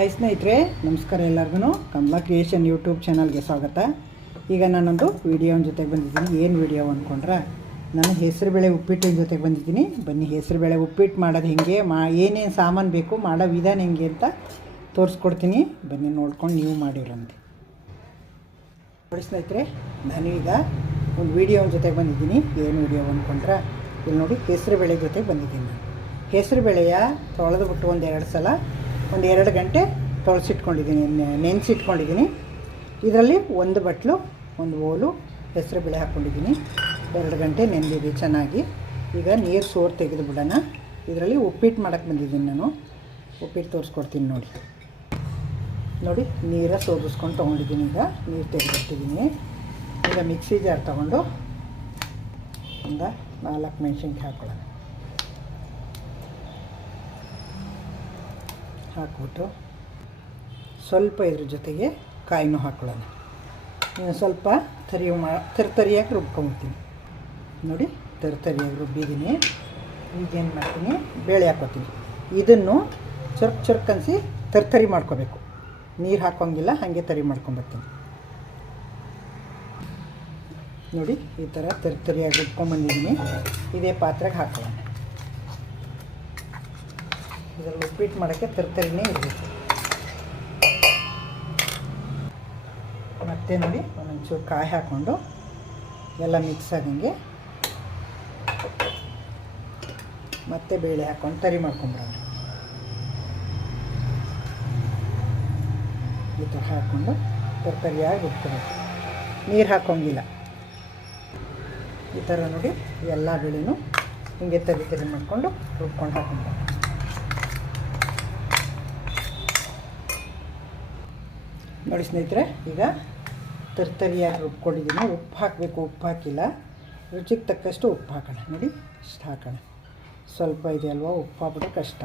Hi ಸ್ನೇಹಿತರೆ, ನಮಸ್ಕಾರ. ಎಲ್ಲರಿಗೂ ಕಮಲಾ ಕ್ರಿಯೇಷನ್ ಯೂಟ್ಯೂಬ್ ಚಾನಲ್ಗೆ ಸ್ವಾಗತ. ಈಗ ನಾನೊಂದು ವಿಡಿಯೋನ ಜೊತೆಗೆ ಬಂದಿದ್ದೀನಿ. ಏನು ವಿಡಿಯೋ ಅಂದ್ಕೊಂಡ್ರೆ, ನಾನು ಹೆಸರುಬೇಳೆ ಉಪ್ಪಿಟ್ಟಿನ ಜೊತೆಗೆ ಬಂದಿದ್ದೀನಿ. ಬನ್ನಿ, ಹೆಸರುಬೇಳೆ ಉಪ್ಪಿಟ್ಟು ಮಾಡೋದು ಹೆಂಗೆ, ಏನೇನು ಸಾಮಾನು ಬೇಕು, ಮಾಡೋ ವಿಧಾನ ಹೆಂಗೆ ಅಂತ ತೋರಿಸ್ಕೊಡ್ತೀನಿ. ಬನ್ನಿ, ನೋಡ್ಕೊಂಡು ನೀವು ಮಾಡಿರಂತೆ. ನೋಡಿ ಸ್ನೇಹಿತರೆ, ನಾನು ಈಗ ಒಂದು ವಿಡಿಯೋನ ಜೊತೆಗೆ ಬಂದಿದ್ದೀನಿ. ಏನು ವಿಡಿಯೋ ಅಂದ್ಕೊಂಡ್ರೆ, ಇಲ್ಲಿ ನೋಡಿ, ಹೆಸರುಬೇಳೆ ಜೊತೆಗೆ ಬಂದಿದ್ದೀನಿ. ನಾನು ಹೆಸರುಬೇಳೆಯ ತೊಳೆದುಬಿಟ್ಟು ಒಂದು 2 ಗಂಟೆ ತೊಳೆಸಿಟ್ಕೊಂಡಿದ್ದೀನಿ, ನೆನೆಸಿಟ್ಕೊಂಡಿದ್ದೀನಿ. ಇದರಲ್ಲಿ ಒಂದು ಬಟ್ಲು, ಒಂದು ಓಲು ಹೆಸರುಬೇಳೆ ಹಾಕ್ಕೊಂಡಿದ್ದೀನಿ. 2 ಗಂಟೆ ನೆನೆದಿದೆ ಚೆನ್ನಾಗಿ. ಈಗ ನೀರು ಸೋರು ತೆಗೆದು ಬಿಡೋಣ. ಇದರಲ್ಲಿ ಉಪ್ಪಿಟ್ಟು ಮಾಡೋಕ್ಕೆ ಬಂದಿದ್ದೀನಿ ನಾನು. ಉಪ್ಪಿಟ್ಟು ತೋರಿಸ್ಕೊಡ್ತೀನಿ ನೋಡಿ. ನೋಡಿ, ನೀರ ಸೋದಿಸ್ಕೊಂಡು ತೊಗೊಂಡಿದ್ದೀನಿ. ಈಗ ನೀರು ತೆಗೆದಿಟ್ಟಿದ್ದೀನಿ. ಈಗ ಮಿಕ್ಸಿ ಜಾರ್ ತೊಗೊಂಡು ಒಂದು 4 ಮೆಣಸಿನ್ಕಾಯಿ ಹಾಕ್ಕೊಳ್ಳೋಣ. ಹಾಕ್ಬಿಟ್ಟು ಸ್ವಲ್ಪ ಇದ್ರ ಜೊತೆಗೆ ಕಾಯಿನೂ ಹಾಕ್ಕೊಳ್ಳೋಣ. ಸ್ವಲ್ಪ ತರಿಯಾಗಿ ರುಬ್ಕೊಂಬಿಡ್ತೀನಿ. ನೋಡಿ, ತರಿಯಾಗಿ ರುಬ್ಬಿದ್ದೀನಿ. ಈಗೇನು ಮಾಡ್ತೀನಿ, ಬೇಳೆ ಹಾಕ್ಕೊತೀನಿ. ಇದನ್ನು ಚುರುಕ್ ಅನಿಸಿ ತರಿ ಮಾಡ್ಕೋಬೇಕು. ನೀರು ಹಾಕೋಂಗಿಲ್ಲ, ಹಾಗೆ ತರಿ ಮಾಡ್ಕೊಂಬರ್ತೀನಿ. ನೋಡಿ, ಈ ಥರ ತರಿಯಾಗಿ ರುಬ್ಕೊಂಬಂದಿದ್ದೀನಿ. ಇದೇ ಪಾತ್ರೆಗೆ ಹಾಕೊಳ್ಳೋಣ. ಇದರಲ್ಲಿ ಉಪ್ಪಿಟ್ಟು ಮಾಡೋಕ್ಕೆ ತರಿನೇ ಇರಬೇಕು. ಮತ್ತು ನೋಡಿ, ಒಂದೊಂಚೂರು ಕಾಯಿ ಹಾಕ್ಕೊಂಡು ಎಲ್ಲ ಮಿಕ್ಸ್ ಆಗಂಗೆ ಮತ್ತೆ ಬೇಳೆ ಹಾಕ್ಕೊಂಡು ತರಿ ಮಾಡ್ಕೊಂಬಿಡೋಣ. ಈ ಥರ ಹಾಕ್ಕೊಂಡು ತರಿಯಾಗಿ ರುಬ್ಕೋಬೇಕು. ನೀರು ಹಾಕೋಂಗಿಲ್ಲ. ಈ ಥರ ನೋಡಿ, ಎಲ್ಲ ಬೇಳೆನೂ ಹಿಂಗೆ ತರಿ ಮಾಡಿಕೊಂಡು ರುಬ್ಕೊಂಡು ಹಾಕ್ಕೊಂಡು. ನೋಡಿ ಸ್ನೇಹಿತರೆ, ಈಗ ತರಿಯಾಗಿ ರುಬ್ಕೊಂಡಿದ್ದೀನಿ. ಉಪ್ಪು ಹಾಕಬೇಕು, ಉಪ್ಪು ಹಾಕಿಲ್ಲ. ರುಚಿಗೆ ತಕ್ಕಷ್ಟು ಉಪ್ಪು ಹಾಕೋಣ. ನೋಡಿ, ಇಷ್ಟು ಹಾಕೋಣ. ಸ್ವಲ್ಪ ಇದೆ ಅಲ್ವಾ, ಉಪ್ಪು ಹಾಕ್ಬಿಟ್ರೆ ಕಷ್ಟ.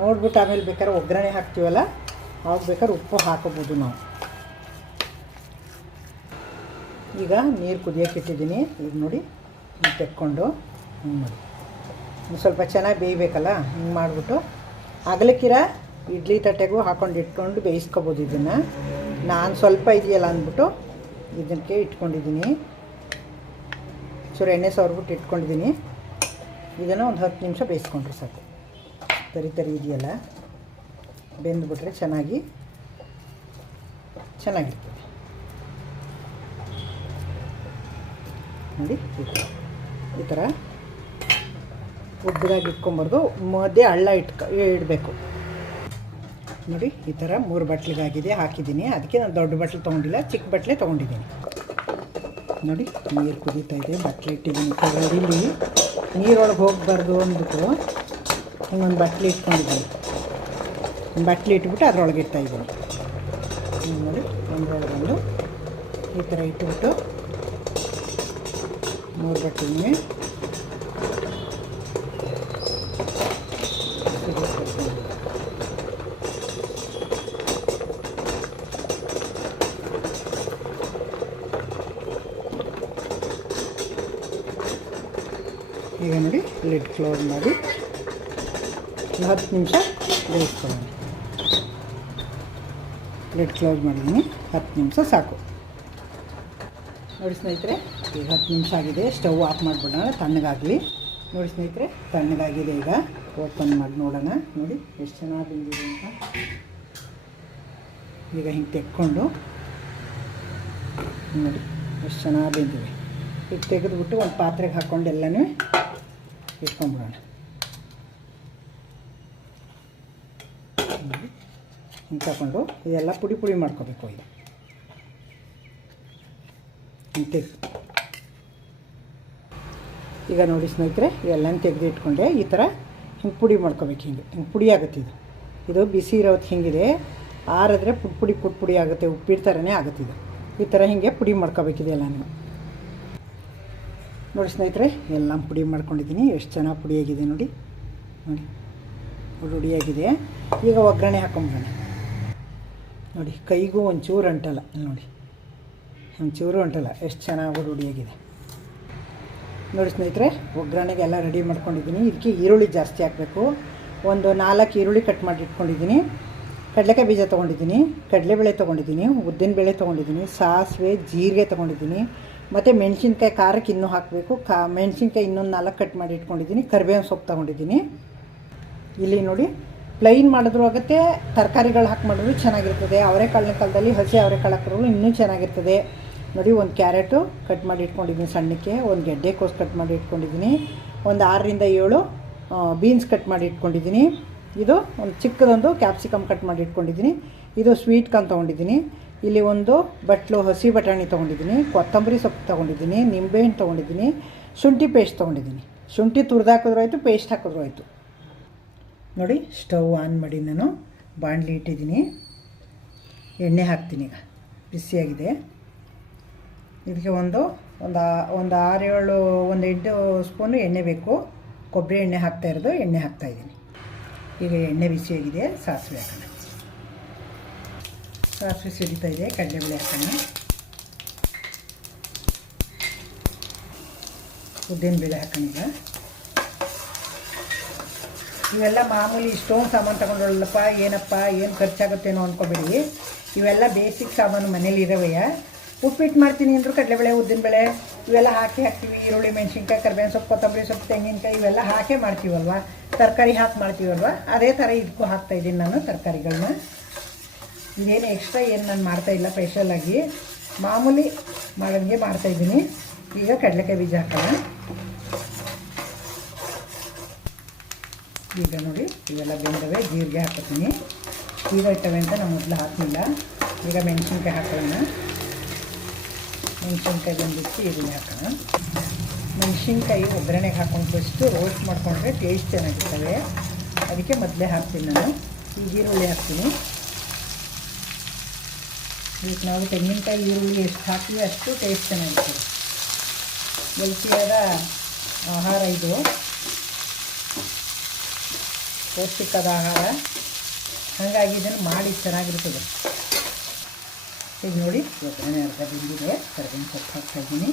ನೋಡ್ಬಿಟ್ಟು ಆಮೇಲೆ ಬೇಕಾದ್ರೆ ಒಗ್ಗರಣೆ ಹಾಕ್ತೀವಲ್ಲ, ಆವಾಗ ಬೇಕಾದ್ರೆ ಉಪ್ಪು ಹಾಕೋಬೋದು ನಾವು. ಈಗ ನೀರು ಕುದಿಯೋಕೆ ಇಟ್ಟಿದ್ದೀನಿ. ಈಗ ನೋಡಿ, ಹಿಂಗೆ ತೆಕ್ಕೊಂಡು ಹಿಂಗೆ ಮಾಡಿ ಸ್ವಲ್ಪ ಚೆನ್ನಾಗಿ ಬೇಯಬೇಕಲ್ಲ. ಹಿಂಗೆ ಮಾಡಿಬಿಟ್ಟು ಅಗಲಕ್ಕಿರ ಇಡ್ಲಿ ತಟ್ಟೆಗೂ ಇಟ್ಕೊಂಡು ಬೇಯಿಸ್ಕೊಬೋದು. ಇದನ್ನು ನಾನು ಸ್ವಲ್ಪ ಇದೆಯಲ್ಲ ಅಂದ್ಬಿಟ್ಟು ಇದಕ್ಕೆ ಇಟ್ಕೊಂಡಿದ್ದೀನಿ. ಚೂರು ಎಣ್ಣೆ ಸವರ್ಬಿಟ್ಟು ಇಟ್ಕೊಂಡಿದ್ದೀನಿ. ಇದನ್ನು ಒಂದು 10 ನಿಮಿಷ ಬೇಯಿಸ್ಕೊಂಡ್ರೆ ಸಾಕು. ತರಿ ಇದೆಯಲ್ಲ, ಬೆಂದುಬಿಟ್ರೆ ಚೆನ್ನಾಗಿರ್ತದೆ. ನೋಡಿ, ಈ ಥರ ಉದ್ದದಾಗಿ ಇಟ್ಕೊಂಬಾರ್ದು, ಮಧ್ಯೆ ಹಳ್ಳ ಇಡಬೇಕು. ನೋಡಿ, ಈ ಥರ 3 ಬಟ್ಲಿಗಾಗಿದೆ ಹಾಕಿದ್ದೀನಿ. ಅದಕ್ಕೆ ನಾನು ದೊಡ್ಡ ಬಟ್ಲು ತೊಗೊಂಡಿಲ್ಲ, ಚಿಕ್ಕ ಬಟ್ಲೆ ತೊಗೊಂಡಿದ್ದೀನಿ. ನೋಡಿ, ನೀರು ಕುದೀತಾ ಇದೆ. ಬಟ್ಲೆ ಇಟ್ಟಿದ್ದೀನಿ. ಕರಡಿಲಿ ನೀರೊಳಗೆ ಹೋಗಬಾರ್ದು ಅಂದ್ಬಿಟ್ಟು ಹಿಂಗೊಂದು ಬಟ್ಲಿ ಇಟ್ಕೊಂಡಿದ್ದೀನಿ. ಬಟ್ಲಿ ಇಟ್ಬಿಟ್ಟು ಅದರೊಳಗೆ ಇಡ್ತಾಯಿದ್ದೀನಿ. ನೋಡಿ, ಒಂದರೊಳಗೊಂದು ಈ ಥರ ಇಟ್ಬಿಟ್ಟು 3 ಬಟ್ಲಿನೇ ಈಗ ನೋಡಿ, ಲಿಡ್ ಕ್ಲೋಸ್ ಮಾಡಿ 10 ನಿಮಿಷ ಬೇಯಿಸ್ಕೊಳ್ಳೋಣ. ಲಿಡ್ ಕ್ಲೋಸ್ ಮಾಡಿದ್ದೀನಿ. 10 ನಿಮಿಷ ಸಾಕು. ನೋಡಿ ಸ್ನೇಹಿತರೆ, ಈಗ 10 ನಿಮಿಷ ಆಗಿದೆ. ಸ್ಟವ್ ಆಫ್ ಮಾಡಿಬಿಡೋಣ, ತಣ್ಣಗಾಗಲಿ. ನೋಡಿ ಸ್ನೇಹಿತರೆ, ತಣ್ಣಗಾಗಿದೆ. ಈಗ ಓಪನ್ ಮಾಡಿ ನೋಡೋಣ. ನೋಡಿ, ಎಷ್ಟು ಚೆನ್ನಾಗಿ ಬಂದಿದೆ ಅಂತ. ಈಗ ಹಿಂಗೆ ತೆಕ್ಕೊಂಡು ನೋಡಿ, ಎಷ್ಟು ಚೆನ್ನಾಗಿ ಬಂದಿವೆ. ಈಗ ತೆಗೆದುಬಿಟ್ಟು ಒಂದು ಪಾತ್ರೆಗೆ ಹಾಕ್ಕೊಂಡು ಎಲ್ಲನೂ ಇಟ್ಕೊಂಡ್ಬಿಡೋಣ. ಹಿಂಗೆ ತಗೊಂಡು ಇದೆಲ್ಲ ಪುಡಿ ಮಾಡ್ಕೋಬೇಕು. ಈಗ ನೋಡಿ ಸ್ನೇಹಿತರೆ, ಎಲ್ಲನೂ ತೆಗೆದು ಇಟ್ಕೊಂಡೆ. ಈ ಥರ ಹಿಂಗೆ ಪುಡಿ ಮಾಡ್ಕೋಬೇಕು. ಹಿಂಗೆ ಪುಡಿ ಆಗುತ್ತೆ. ಇದು ಬಿಸಿ ಇರೋದು ಹಿಂಗಿದೆ. ಆರಿದ್ರೆ ಪುಡಿ ಆಗುತ್ತೆ. ಉಪ್ಪಿಟ್ಟು ಥರನೇ ಆಗುತ್ತಿದೆ. ಈ ಥರ ಹಿಂಗೆ ಪುಡಿ ಮಾಡ್ಕೋಬೇಕಿದೆ ಎಲ್ಲನೂ. ನೋಡಿ ಸ್ನೇಹಿತರೆ, ಎಲ್ಲ ಪುಡಿ ಮಾಡ್ಕೊಂಡಿದ್ದೀನಿ. ಎಷ್ಟು ಚೆನ್ನಾಗಿ ಪುಡಿಯಾಗಿದೆ ನೋಡಿ. ರೆಡಿಯಾಗಿದೆ. ಈಗ ಒಗ್ಗರಣೆ ಹಾಕೊಂಬಿಡೋಣ. ನೋಡಿ, ಕೈಗೂ ಒಂಚೂರು ಅಂಟಲ್ಲ. ನೋಡಿ, ಒಂಚೂರು ಅಂಟಲ್ಲ. ಎಷ್ಟು ಚೆನ್ನಾಗಿ ರೆಡಿಯಾಗಿದೆ ನೋಡಿ ಸ್ನೇಹಿತರೆ. ಒಗ್ಗರಣೆಗೆಲ್ಲ ರೆಡಿ ಮಾಡ್ಕೊಂಡಿದ್ದೀನಿ. ಇದಕ್ಕೆ ಈರುಳ್ಳಿ ಜಾಸ್ತಿ ಹಾಕಬೇಕು. ಒಂದು 4 ಈರುಳ್ಳಿ ಕಟ್ ಮಾಡಿ ಇಟ್ಕೊಂಡಿದ್ದೀನಿ. ಕಡಲೆಕಾಯಿ ಬೀಜ ತೊಗೊಂಡಿದ್ದೀನಿ, ಕಡಲೆಬೇಳೆ ತೊಗೊಂಡಿದ್ದೀನಿ, ಉದ್ದಿನಬೇಳೆ ತೊಗೊಂಡಿದ್ದೀನಿ, ಸಾಸಿವೆ ಜೀರಿಗೆ ತೊಗೊಂಡಿದ್ದೀನಿ, ಮತ್ತು ಮೆಣಸಿನ್ಕಾಯಿ ಖಾರಕ್ಕೆ ಇನ್ನೂ ಹಾಕಬೇಕು. ಮೆಣಸಿನ್ಕಾಯಿ ಇನ್ನೊಂದು 4 ಕಟ್ ಮಾಡಿ ಇಟ್ಕೊಂಡಿದ್ದೀನಿ. ಕರಿಬೇವಿನ ಸೊಪ್ಪು ತೊಗೊಂಡಿದ್ದೀನಿ. ಇಲ್ಲಿ ನೋಡಿ, ಪ್ಲೈನ್ ಮಾಡಿದ್ರು ಆಗುತ್ತೆ, ತರಕಾರಿಗಳು ಹಾಕಿ ಮಾಡಿದ್ರು ಚೆನ್ನಾಗಿರ್ತದೆ. ಅವರೆಕಾಳಿನ ಕಾಲದಲ್ಲಿ ಹಸಿ ಅವರೆಕಾಳು ಹಾಕಿದ್ರು ಇನ್ನೂ ಚೆನ್ನಾಗಿರ್ತದೆ. ನೋಡಿ, ಒಂದು ಕ್ಯಾರೆಟು ಕಟ್ ಮಾಡಿ ಇಟ್ಕೊಂಡಿದ್ದೀನಿ ಸಣ್ಣಕ್ಕೆ, ಒಂದು ಗೆಡ್ಡೆಕೋಸು ಕಟ್ ಮಾಡಿ ಇಟ್ಕೊಂಡಿದ್ದೀನಿ, ಒಂದು 6 ರಿಂದ 7 ಬೀನ್ಸ್ ಕಟ್ ಮಾಡಿ ಇಟ್ಕೊಂಡಿದ್ದೀನಿ. ಇದು ಒಂದು ಚಿಕ್ಕದೊಂದು ಕ್ಯಾಪ್ಸಿಕಮ್ ಕಟ್ ಮಾಡಿ ಇಟ್ಕೊಂಡಿದ್ದೀನಿ. ಇದು ಸ್ವೀಟ್ ಕಾರ್ನ್ ತೊಗೊಂಡಿದ್ದೀನಿ. ಇಲ್ಲಿ ಒಂದು ಬಟ್ಲು ಹಸಿ ಬಟಾಣಿ ತೊಗೊಂಡಿದ್ದೀನಿ, ಕೊತ್ತಂಬರಿ ಸೊಪ್ಪು ತೊಗೊಂಡಿದ್ದೀನಿ, ನಿಂಬೆಹಣ್ಣು ತೊಗೊಂಡಿದ್ದೀನಿ, ಶುಂಠಿ ಪೇಸ್ಟ್ ತೊಗೊಂಡಿದ್ದೀನಿ. ಶುಂಠಿ ತುರಿದು ಹಾಕಿದ್ರು ಆಯಿತು, ಪೇಸ್ಟ್ ಹಾಕಿದ್ರು ಆಯಿತು. ನೋಡಿ, ಸ್ಟವ್ ಆನ್ ಮಾಡಿ ನಾನು ಬಾಣಲಿ ಇಟ್ಟಿದ್ದೀನಿ. ಎಣ್ಣೆ ಹಾಕ್ತೀನಿ. ಈಗ ಬಿಸಿಯಾಗಿದೆ. ಇದಕ್ಕೆ ಒಂದು 6-7 ಒಂದು 8 ಸ್ಪೂನು ಎಣ್ಣೆ ಬೇಕು. ಕೊಬ್ಬರಿ ಎಣ್ಣೆ ಹಾಕ್ತಾಯಿರೋದು, ಎಣ್ಣೆ ಹಾಕ್ತಾಯಿದ್ದೀನಿ. ಈಗ ಎಣ್ಣೆ ಬಿಸಿಯಾಗಿದೆ. ಸಾಸಿವೆ ಹಾಕೋಣ. ಸಾಸಿವೆ ಸಿಡಿತಾ ಇದೆ. ಕಡಲೆಬೇಳೆ ಹಾಕೋಣ. ಉದ್ದಿನಬೇಳೆ ಹಾಕೋಣ. ಈಗ ಇವೆಲ್ಲ ಮಾಮೂಲಿ ಇಷ್ಟೊಂದು ಸಾಮಾನು ತೊಗೊಂಡಲ್ಲಪ್ಪ, ಏನಪ್ಪ ಏನು ಖರ್ಚಾಗುತ್ತೇನೋ ಅಂದ್ಕೊಬೇಡಿ. ಇವೆಲ್ಲ ಬೇಸಿಕ್ ಸಾಮಾನು ಮನೇಲಿ ಇರೋವೆಯ. ಉಪ್ಪಿಟ್ಟು ಮಾಡ್ತೀನಿ ಅಂದರೂ ಕಡಲೆಬೇಳೆ, ಉದ್ದಿನಬೇಳೆ ಇವೆಲ್ಲ ಹಾಕ್ತೀವಿ. ಈರುಳ್ಳಿ, ಮೆಣಸಿನ್ಕಾಯಿ, ಕರಿಬೇವಿನ ಸೊಪ್ಪು, ಕೊತ್ತಂಬರಿ ಸೊಪ್ಪು, ತೆಂಗಿನಕಾಯಿ ಇವೆಲ್ಲ ಹಾಕೇ ಮಾಡ್ತೀವಲ್ವ. ತರಕಾರಿ ಹಾಕಿ ಮಾಡ್ತೀವಲ್ವ, ಅದೇ ಥರ ಇದಕ್ಕೂ ಹಾಕ್ತಾಯಿದ್ದೀನಿ ನಾನು ತರಕಾರಿಗಳನ್ನ. ಇದೇನು ಎಕ್ಸ್ಟ್ರಾ ಏನು ನಾನು ಮಾಡ್ತಾಯಿಲ್ಲ, ಸ್ಪೆಷಲಾಗಿ ಮಾಮೂಲಿ ಮಾಡೋಂಗೆ ಮಾಡ್ತಾಯಿದ್ದೀನಿ. ಈಗ ಕಡಲೆಕಾಯಿ ಬೀಜ ಹಾಕೋಣ. ಈಗ ನೋಡಿ, ಇವೆಲ್ಲ ಬೆಂದವೆ. ಜೀರಿಗೆ ಹಾಕೋತೀನಿ. ಈಗ ಇಟ್ಟವೆ ಅಂತ ನಾನು ಮೊದಲು ಹಾಕಲಿಲ್ಲ. ಈಗ ಮೆಣಸಿನ್ಕಾಯಿ ಹಾಕೋಣ. ಮೆಣಸಿನ್ಕಾಯಿ ಬಂದಿಟ್ಟು ಈರುಳ್ಳಿ ಹಾಕೋಣ. ಮೆಣಸಿನ್ಕಾಯಿ ಒಗ್ಗರಣೆಗೆ ಹಾಕೊಂಡು ಫಸ್ಟು ರೋಸ್ಟ್ ಮಾಡಿಕೊಂಡ್ರೆ ಟೇಸ್ಟ್ ಚೆನ್ನಾಗಿರ್ತವೆ. ಅದಕ್ಕೆ ಮೊದಲೇ ಹಾಕ್ತೀನಿ ನಾನು. ಈಗ ಈರುಳ್ಳಿ ಹಾಕ್ತೀನಿ. ಈಗ ನಾವು ತೆಂಗಿನಕಾಯಿ ಈರುಳ್ಳಿ ಎಷ್ಟು ಹಾಕ್ತೀವಿ ಅಷ್ಟು ಟೇಸ್ಟ್ ಚೆನ್ನಾಗಿರ್ತದೆ. ಹೆಲ್ತಿಯಾದ ಆಹಾರ ಇದು, ಪೌಷ್ಟಿಕದ ಆಹಾರ. ಹಾಗಾಗಿ ಇದನ್ನು ಮಾಡಿ ಚೆನ್ನಾಗಿರ್ತದೆ. ಈಗ ನೋಡಿ, ಒಗ್ಗರಣೆ ಅರ್ಧ ಬೆಂದಿದೆ. ಕರಿಬೇವಿನ ಸೊಪ್ಪು ಹಾಕ್ತಾಯಿದ್ದೀನಿ.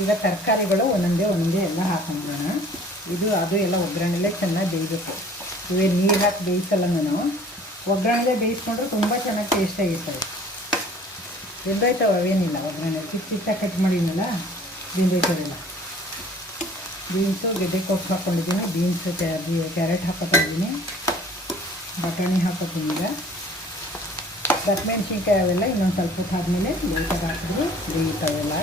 ಈಗ ತರಕಾರಿಗಳು ಒಂದೊಂದೇ ಎಲ್ಲ ಹಾಕೊಂಡ್ಬಿಡೋಣ. ಇದು ಅದು ಎಲ್ಲ ಒಗ್ಗರಣೆಲ್ಲೇ ಚೆನ್ನಾಗಿ ಬೇಯಬೇಕು. ಇವೇ ನೀರು ಹಾಕಿ ಬೇಯಿಸಲ್ಲ ನಾನು, ಒಗ್ಗರಣೆಲ್ಲೇ ಬೇಯಿಸ್ಕೊಂಡ್ರೆ ತುಂಬ ಚೆನ್ನಾಗಿ ಟೇಸ್ಟಾಗಿರ್ತವೆ. ಬೆಂದೋಯ್ತವೆ, ಅವೇನಿಲ್ಲ. ಒಗ್ಗರಣೆ ಚಿಕ್ಕ ಕಟ್ ಮಾಡಿದ್ನಲ್ಲ, ಬೆಂದೋಯ್ತವೆಲ್ಲ. ಬೀನ್ಸು, ಗೆಡ್ಡೆಕೋಸು ಹಾಕ್ಕೊಂಡಿದ್ದೀನಿ. ಬೀನ್ಸು, ಕ್ಯಾರೆಟ್ ಹಾಕೋತಾ ಇದ್ದೀನಿ. ಬಟಾಣಿ ಹಾಕೋತೀನಿ. ಈಗ ದಪ್ಪಮೆಣ್ಸಿನ್ಕಾಯಿ ಅವೆಲ್ಲ ಇನ್ನೊಂದು ಸ್ವಲ್ಪ ಹೊತ್ತು ಆದಮೇಲೆ ಲೈಟಾಗಿ ಹಾಕಿದ್ರು ಬೇಯ್ತಾವೆಲ್ಲ.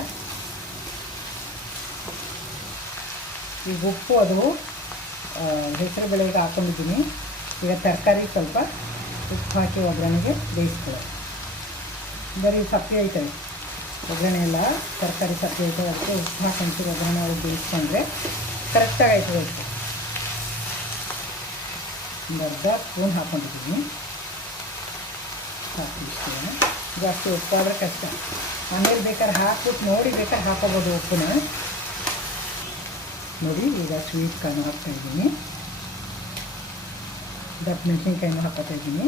ಈಗ ಉಪ್ಪು ಅದು ಹೆಸರು ಬೇಳೆಗೆ ಹಾಕ್ಕೊಂಡಿದ್ದೀನಿ. ಈಗ ತರಕಾರಿ ಸ್ವಲ್ಪ ಉಪ್ಪು ಹಾಕಿ ಒಗ್ಗರಣೆಗೆ ಬೇಯಿಸ್ಕೊಳ್ಳೋದು. ಬರೀ ಸಪ್ಪೆ ಐತವೆ ಒಗ್ಗರಣೆ ಎಲ್ಲ, ತರಕಾರಿ ಸಪ್ಪೆ ಐತವೆ. ಅದಕ್ಕೆ ಉಪ್ಪು ಹಾಕೊಂಡ್ತೀವಿ. ಒಗ್ಗರಣೆ ಒಳಗೆ ಬೇಯಿಸ್ಕೊಂಡ್ರೆ ಕರೆಕ್ಟಾಗಿ ಆಯ್ತದೆ. ಒಂದು ಅರ್ಧ ಸ್ಪೂನ್ ಹಾಕ್ಕೊಂಡಿದ್ದೀನಿ. ಹಾಕಿಸ್ತೀನಿ. ಜಾಸ್ತಿ ಉಪ್ಪಾದರೆ ಕಷ್ಟ. ಆಮೇಲೆ ಬೇಕಾದ್ರೆ ಹಾಕ್ಬಿಟ್ಟು ನೋಡಿ, ಬೇಕಾದ್ರೆ ಹಾಕೋಬೋದು ಉಪ್ಪನ್ನ. ನೋಡಿ, ಈಗ ಸ್ವೀಟ್ ಕಾರ್ನ್ ಹಾಕ್ತಾಯಿದ್ದೀನಿ. ದಪ್ಪ ಮೆಣಸಿನ್ಕಾಯಿನೂ ಹಾಕ್ತಾಯಿದ್ದೀನಿ.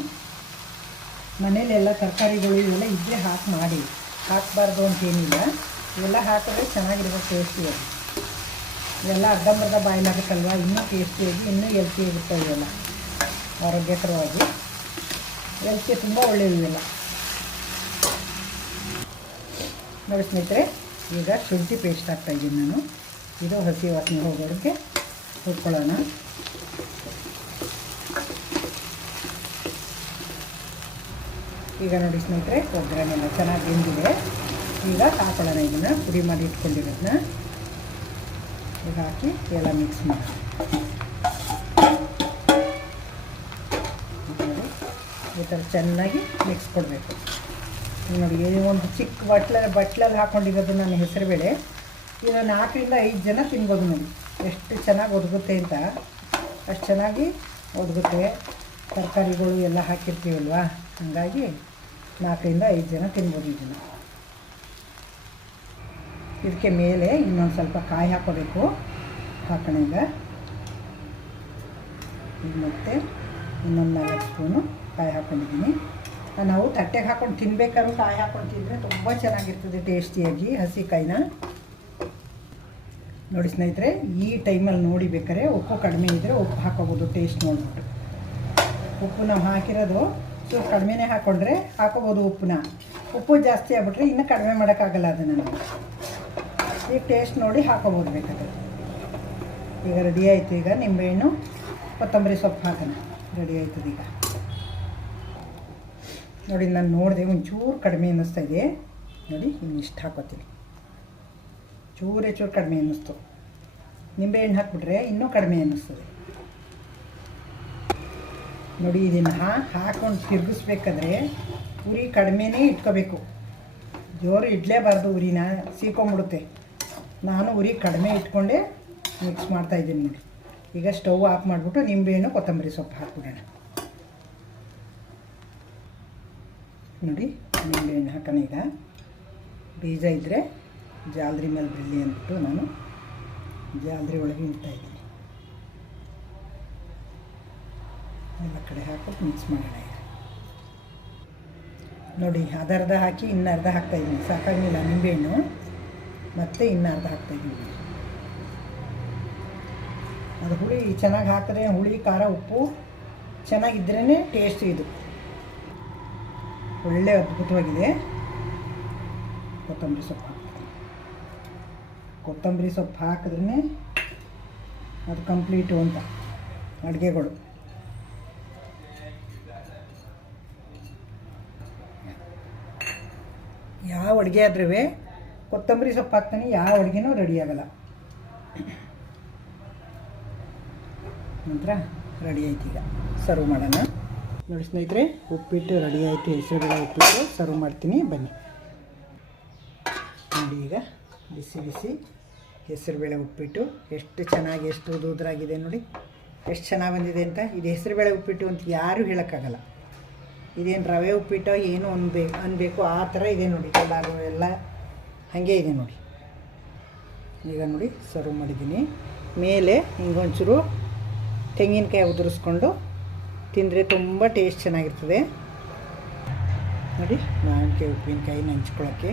ಮನೇಲಿ ಎಲ್ಲ ತರಕಾರಿಗಳು ಇವೆಲ್ಲ ಇದ್ದರೆ ಹಾಕಿ ಮಾಡಿ, ಹಾಕಬಾರ್ದು ಅಂತೇನಿಲ್ಲ. ಇವೆಲ್ಲ ಹಾಕಿದ್ರೆ ಚೆನ್ನಾಗಿರ್ಬೇಕು, ಟೇಸ್ಟಿಯಾಗಿ. ಇವೆಲ್ಲ ಅರ್ಧಂಬರ್ಧ ಬಾಯ್ಲಾಗುತ್ತಲ್ವ, ಇನ್ನೂ ಟೇಸ್ಟಿಯಾಗಿ, ಇನ್ನೂ ಹೆಲ್ತಿಯಾಗಿರ್ತವೆ. ಇವೆಲ್ಲ ಆರೋಗ್ಯಕರವಾಗಿ, ಹೆಲ್ತ್ಗೆ ತುಂಬ ಒಳ್ಳೆಯದು ಇವೆಲ್ಲ. ನೋಡಿ ಸ್ನೇಹಿತರೆ, ಈಗ ಶುಂಠಿ ಪೇಸ್ಟ್ ಹಾಕ್ತಾಯಿದ್ದೀನಿ ನಾನು. ಇದು ಹಸಿ ವಾಸನೆ ಹೋಗೋದಕ್ಕೆ ಹುರ್ಕೊಳ್ಳೋಣ. ಈಗ ನೋಡಿ ಸ್ನೇಹಿತರೆ, ಒಗ್ಗರಣೆ ಎಲ್ಲ ಚೆನ್ನಾಗಿ ಬೆಂದಿದೆ. ಈಗ ಹಾಕೊಳ್ಳೋಣ. ಇದನ್ನು ಪುಡಿ ಮಾಡಿ ಇಟ್ಕೊಂಡಿರೋದನ್ನ ಈಗ ಹಾಕಿ ಎಲ್ಲ ಮಿಕ್ಸ್ ಮಾಡೋಣ. ಈ ಥರ ಚೆನ್ನಾಗಿ ಮಿಕ್ಸ್ ಕೊಡಬೇಕು. ನೋಡಿ, ಒಂದು ಚಿಕ್ಕ ಬಟ್ಲಲ್ಲಿ ಹಾಕ್ಕೊಂಡಿರೋದು ನಾನು ಹೆಸರುಬೇಳೆ. ಇದು 4 ರಿಂದ 5 ಜನ ತಿನ್ಬೋದು. ನೋಡಿ ಎಷ್ಟು ಚೆನ್ನಾಗಿ ಒದಗುತ್ತೆ ಅಂತ. ಅಷ್ಟು ಚೆನ್ನಾಗಿ ಒದಗುತ್ತೆ. ತರಕಾರಿಗಳು ಎಲ್ಲ ಹಾಕಿರ್ತೀವಲ್ವ, ಹಾಗಾಗಿ 4 ರಿಂದ 5 ಜನ ತಿನ್ಬೋದು ಇದನ್ನು. ಇದಕ್ಕೆ ಮೇಲೆ ಇನ್ನೊಂದು ಸ್ವಲ್ಪ ಕಾಯಿ ಹಾಕೋಬೇಕು. ಹಾಕೋಣ. ಈಗ ಮತ್ತೆ ಇನ್ನೊಂದು 4 ಸ್ಪೂನು ಕಾಯಿ ಹಾಕ್ಕೊಂಡಿದ್ದೀನಿ. ನಾವು ತಟ್ಟೆಗೆ ಹಾಕ್ಕೊಂಡು ತಿನ್ಬೇಕಾದ್ರೂ ಕಾಯಿ ಹಾಕ್ಕೊಂಡು ತಿಂದರೆ ತುಂಬ ಚೆನ್ನಾಗಿರ್ತದೆ ಟೇಸ್ಟಿಯಾಗಿ, ಹಸಿ ಕಾಯಿನ. ನೋಡಿ ಸ್ನೇಹಿತರೆ, ಈ ಟೈಮಲ್ಲಿ ನೋಡಿ ಬೇಕಾದ್ರೆ ಉಪ್ಪು ಕಡಿಮೆ ಇದ್ದರೆ ಉಪ್ಪು ಹಾಕೋಬೋದು, ಟೇಸ್ಟ್ ನೋಡಿಬಿಟ್ಟು. ಉಪ್ಪು ನಾವು ಹಾಕಿರೋದು ಸೊ ಕಡಿಮೆನೇ ಹಾಕ್ಕೊಂಡ್ರೆ ಹಾಕೋಬೋದು ಉಪ್ಪನ್ನ. ಉಪ್ಪು ಜಾಸ್ತಿ ಆಗ್ಬಿಟ್ರೆ ಇನ್ನೂ ಕಡಿಮೆ ಮಾಡೋಕ್ಕಾಗಲ್ಲ ಅದನ್ನು ನಾವು. ಈಗ ಟೇಸ್ಟ್ ನೋಡಿ ಹಾಕೋಬೋದು ಬೇಕಾದ್ರೆ. ಈಗ ರೆಡಿ ಆಯಿತು. ಈಗ ನಿಂಬೆಹಣ್ಣು ಕೊತ್ತಂಬರಿ ಸೊಪ್ಪು ಹಾಕೋಣ. ರೆಡಿ ಆಯ್ತದೆ ಈಗ. ನೋಡಿ ನಾನು ನೋಡಿದೆ ಒಂಚೂರು ಕಡಿಮೆ ಅನ್ನಿಸ್ತಾ ಇದೆ. ನೋಡಿ ಇನ್ನಿಷ್ಟು ಹಾಕೋತೀನಿ. ಚೂರೇ ಚೂರು ಕಡಿಮೆ ಅನ್ನಿಸ್ತು. ನಿಂಬೆಹಣ್ಣು ಹಾಕ್ಬಿಟ್ರೆ ಇನ್ನೂ ಕಡಿಮೆ ಅನ್ನಿಸ್ತದೆ. ನೋಡಿ ಇದನ್ನು ಹಾಕೊಂಡು ತಿರುಗಿಸ್ಬೇಕಾದ್ರೆ ಉರಿ ಕಡಿಮೆನೇ ಇಟ್ಕೋಬೇಕು. ಜೋರು ಇಡಲೇಬಾರ್ದು, ಉರಿನ ಸೀಕೊಂಬಿಡುತ್ತೆ. ನಾನು ಉರಿ ಕಡಿಮೆ ಇಟ್ಕೊಂಡೆ ಮಿಕ್ಸ್ ಮಾಡ್ತಾಯಿದ್ದೀನಿ ನೋಡಿ. ಈಗ ಸ್ಟವ್ ಆಫ್ ಮಾಡಿಬಿಟ್ಟು ನಿಂಬೆಹಣ್ಣು ಕೊತ್ತಂಬರಿ ಸೊಪ್ಪು ಹಾಕ್ಬಿಡೋಣ. ನೋಡಿ ನಿಂಬೆಹಣ್ಣು ಹಾಕೋಣ. ಈಗ ಬೀಜ ಇದ್ದರೆ ಜಾಲರಿ ಮೇಲೆ ಬೀಳಲಿ ಅಂದ್ಬಿಟ್ಟು ನಾನು ಜಾಲರಿ ಒಳಗೆ ಇಡ್ತಾಯಿದ್ದೀನಿ. ಎಲ್ಲ ಕಡೆ ಹಾಕ್ಬಿಟ್ಟು ಮಿಕ್ಸ್ ಮಾಡೋಣ. ಈಗ ನೋಡಿ ಅರ್ಧ ಹಾಕಿ ಇನ್ನು ಅರ್ಧ ಹಾಕ್ತಾಯಿದ್ದೀನಿ. ಸಾಕಾಗಿಲ್ಲ ನಿಂಬೆಹಣ್ಣು, ಮತ್ತು ಇನ್ನು ಅರ್ಧ ಹಾಕ್ತಾಯಿದ್ದೀನಿ. ಅದು ಹುಳಿ ಚೆನ್ನಾಗಿ ಹಾಕಿದ್ರೆ ಹುಳಿ ಖಾರ ಉಪ್ಪು ಚೆನ್ನಾಗಿದ್ರೇ ಟೇಸ್ಟ್. ಇದು ಒಳ್ಳೆ ಅದ್ಭುತವಾಗಿದೆ. ಕೊತ್ತಂಬರಿ ಸೊಪ್ಪು ಹಾಕ್ತೀನಿ. ಕೊತ್ತಂಬರಿ ಸೊಪ್ಪು ಹಾಕಿದ್ರೇ ಅದು ಕಂಪ್ಲೀಟು ಅಂತ ಅಡುಗೆಗಳು. ಯಾವ ಅಡುಗೆ ಆದ್ರೂ ಕೊತ್ತಂಬರಿ ಸೊಪ್ಪು ಹಾಕ್ತಾನೆ ಯಾವ ಅಡುಗೆನೂ ರೆಡಿ ಆಗಲ್ಲ. ನಂತರ ರೆಡಿ ಆಯ್ತು. ಈಗ ಸರ್ವ್ ಮಾಡೋಣ. ನೋಡಿ ಸ್ನೇಹಿತರೆ, ಉಪ್ಪಿಟ್ಟು ರೆಡಿ ಆಯಿತು. ಹೆಸರುಬೇಳೆ ಉಪ್ಪಿಟ್ಟು ಸರ್ವ್ ಮಾಡ್ತೀನಿ ಬನ್ನಿ. ನೋಡಿ ಈಗ ಬಿಸಿ ಬಿಸಿ ಹೆಸರುಬೇಳೆ ಉಪ್ಪಿಟ್ಟು ಎಷ್ಟು ಚೆನ್ನಾಗಿ ಎಷ್ಟು ಉದುರಾಗಿದೆ ನೋಡಿ, ಎಷ್ಟು ಚೆನ್ನಾಗಿ ಬಂದಿದೆ ಅಂತ. ಇದು ಹೆಸರುಬೇಳೆ ಉಪ್ಪಿಟ್ಟು ಅಂತ ಯಾರೂ ಹೇಳೋಕ್ಕಾಗಲ್ಲ. ಇದೇನು ರವೆ ಉಪ್ಪಿಟ್ಟು ಏನು ಅನ್ಬೇಕು ಆ ಥರ ಇದೆ ನೋಡಿ. ಎಲ್ಲರೂ ಎಲ್ಲ ಹಾಗೆ ಇದೆ ನೋಡಿ. ಈಗ ನೋಡಿ ಸರ್ವ್ ಮಾಡಿದ್ದೀನಿ. ಮೇಲೆ ಹಿಂಗೊಂಚೂರು ತೆಂಗಿನಕಾಯಿ ಉದುರಿಸ್ಕೊಂಡು ತಿಂದರೆ ತುಂಬ ಟೇಸ್ಟ್ ಚೆನ್ನಾಗಿರ್ತದೆ ನೋಡಿ. ಮಾವಿನಕಾಯಿ ಉಪ್ಪಿನಕಾಯಿ ನಂಚ್ಕೊಳ್ಳೋಕ್ಕೆ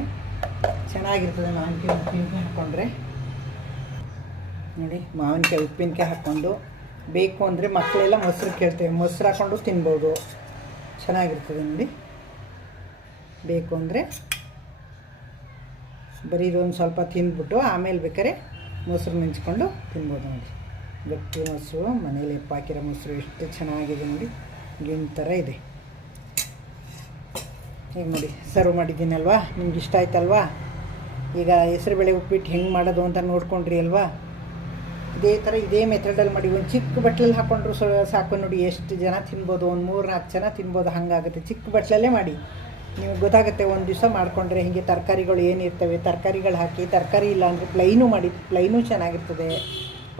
ಚೆನ್ನಾಗಿರ್ತದೆ. ಮಾವಿನಕಾಯಿ ಉಪ್ಪಿನಕಾಯಿ ಹಾಕ್ಕೊಂಡ್ರೆ ನೋಡಿ, ಮಾವಿನಕಾಯಿ ಉಪ್ಪಿನಕಾಯಿ ಹಾಕ್ಕೊಂಡು ಬೇಕು ಅಂದರೆ ಮಕ್ಕಳೆಲ್ಲ ಮೊಸರು ಕೇಳ್ತೇವೆ, ಮೊಸರು ಹಾಕ್ಕೊಂಡು ತಿನ್ಬೋದು, ಚೆನ್ನಾಗಿರ್ತದೆ ನೋಡಿ. ಬೇಕು ಅಂದರೆ ಬರೀ ಇದೊಂದು ಸ್ವಲ್ಪ ತಿಂದ್ಬಿಟ್ಟು ಆಮೇಲೆ ಬೇಕಾದ್ರೆ ಮೊಸರು ನೆಂಚ್ಕೊಂಡು ತಿನ್ಬೋದು ನೋಡಿ. ಗಟ್ಟಿ ಮೊಸರು, ಮನೇಲಿ ಹಾಕಿರೋ ಮೊಸರು ಎಷ್ಟು ಚೆನ್ನಾಗಿದೆ ನೋಡಿ, ಗಿಣ್ ಥರ ಇದೆ. ಈಗ ನೋಡಿ ಸರ್ವ್ ಮಾಡಿದ್ದೀನಲ್ವಾ, ನಿಮ್ಗೆ ಇಷ್ಟ ಆಯ್ತಲ್ವಾ? ಈಗ ಹೆಸರುಬೇಳೆ ಉಪ್ಪಿಟ್ಟು ಹೆಂಗೆ ಮಾಡೋದು ಅಂತ ನೋಡ್ಕೊಂಡ್ರಿ ಅಲ್ವಾ? ಇದೇ ಥರ ಇದೇ ಮೆಥಡಲ್ಲಿ ಮಾಡಿ ಒಂದು ಚಿಕ್ಕ ಬಟ್ಲಲ್ಲಿ ಹಾಕ್ಕೊಂಡ್ರು ಸಾಕು ನೋಡಿ. ಎಷ್ಟು ಜನ ತಿನ್ಬೋದು, ಒಂದು 3-4 ಜನ ತಿನ್ಬೋದು. ಹಾಗಾಗುತ್ತೆ. ಚಿಕ್ಕ ಬಟ್ಲಲ್ಲೇ ಮಾಡಿ, ನಿಮಗೆ ಗೊತ್ತಾಗುತ್ತೆ. ಒಂದು ದಿವಸ ಮಾಡಿಕೊಂಡ್ರೆ ಹೀಗೆ ತರಕಾರಿಗಳು ಏನಿರ್ತವೆ ತರಕಾರಿಗಳು ಹಾಕಿ, ತರಕಾರಿ ಇಲ್ಲ ಅಂದರೆ ಪ್ಲೈನು ಮಾಡಿ, ಪ್ಲೈನು ಚೆನ್ನಾಗಿರ್ತದೆ.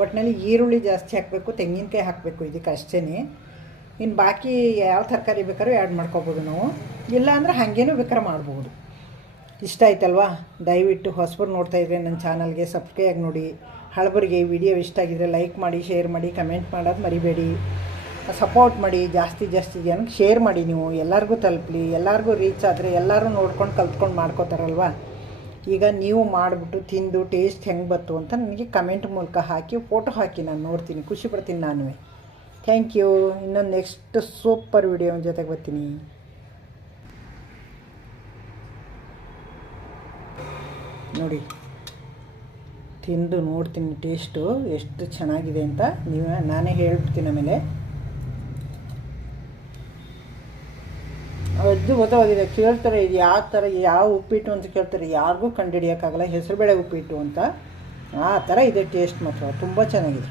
ಒಟ್ಟಿನಲ್ಲಿ ಈರುಳ್ಳಿ ಜಾಸ್ತಿ ಹಾಕಬೇಕು, ತೆಂಗಿನಕಾಯಿ ಹಾಕಬೇಕು, ಇದಕ್ಕೆ ಅಷ್ಟೇ. ಇನ್ನು ಬಾಕಿ ಯಾವ ತರಕಾರಿ ಬೇಕಾದ್ರೂ ಆ್ಯಡ್ ಮಾಡ್ಕೊಬೋದು ನಾವು, ಇಲ್ಲ ಅಂದರೆ ಹಾಗೇನೂ ಬೇಕಾದ್ರೆ ಮಾಡ್ಬೋದು. ಇಷ್ಟ ಆಯ್ತಲ್ವಾ? ದಯವಿಟ್ಟು ಹೊಸಬರು ನೋಡ್ತಾಯಿದ್ರೆ ನನ್ನ ಚಾನಲ್ಗೆ ಸಬ್ಸ್ಕ್ರೈಬ್ ನೋಡಿ. ಹಳಬರಿಗೆ ವಿಡಿಯೋ ಇಷ್ಟ ಆಗಿದ್ರೆ ಲೈಕ್ ಮಾಡಿ, ಶೇರ್ ಮಾಡಿ, ಕಮೆಂಟ್ ಮಾಡೋದು ಮರಿಬೇಡಿ. ಸಪೋರ್ಟ್ ಮಾಡಿ, ಜಾಸ್ತಿ ಜನಕ್ಕೆ ಶೇರ್ ಮಾಡಿ. ನೀವು ಎಲ್ಲರಿಗೂ ತಲುಪಲಿ, ಎಲ್ಲರಿಗೂ ರೀಚ್ ಆದರೆ ಎಲ್ಲರೂ ನೋಡ್ಕೊಂಡು ಕಲ್ತ್ಕೊಂಡು ಮಾಡ್ಕೋತಾರಲ್ವ. ಈಗ ನೀವು ಮಾಡಿಬಿಟ್ಟು ತಿಂದು ಟೇಸ್ಟ್ ಹೆಂಗೆ ಬಂತು ಅಂತ ನನಗೆ ಕಮೆಂಟ್ ಮೂಲಕ ಹಾಕಿ, ಫೋಟೋ ಹಾಕಿ, ನಾನು ನೋಡ್ತೀನಿ, ಖುಷಿ ಪಡ್ತೀನಿ ನಾನು. Thank you. ಇನ್ನೊಂದು ನೆಕ್ಸ್ಟ್ ಸೂಪರ್ ವಿಡಿಯೋ ಜೊತೆಗೆ ಬರ್ತೀನಿ. ನೋಡಿ ತಿಂದು ನೋಡ್ತೀನಿ ಟೇಸ್ಟು ಎಷ್ಟು ಚೆನ್ನಾಗಿದೆ ಅಂತ. ನಾನೇ ಹೇಳ್ಬಿಡ್ತೀನಿ ಆಮೇಲೆ. ಅದ್ಭುತವಾಗಿದೆ. ಕೇಳ್ತಾರೆ ಇದು ಯಾವ ಥರ ಯಾವ ಉಪ್ಪಿಟ್ಟು ಅಂತ ಕೇಳ್ತಾರೆ, ಯಾರಿಗೂ ಕಂಡುಹಿಡಿಯೋಕ್ಕಾಗಲ್ಲ ಹೆಸರುಬೇಳೆ ಉಪ್ಪಿಟ್ಟು ಅಂತ. ಆ ಥರ ಇದೆ ಟೇಸ್ಟ್ ಮಾತ್ರ ತುಂಬ ಚೆನ್ನಾಗಿದೆ.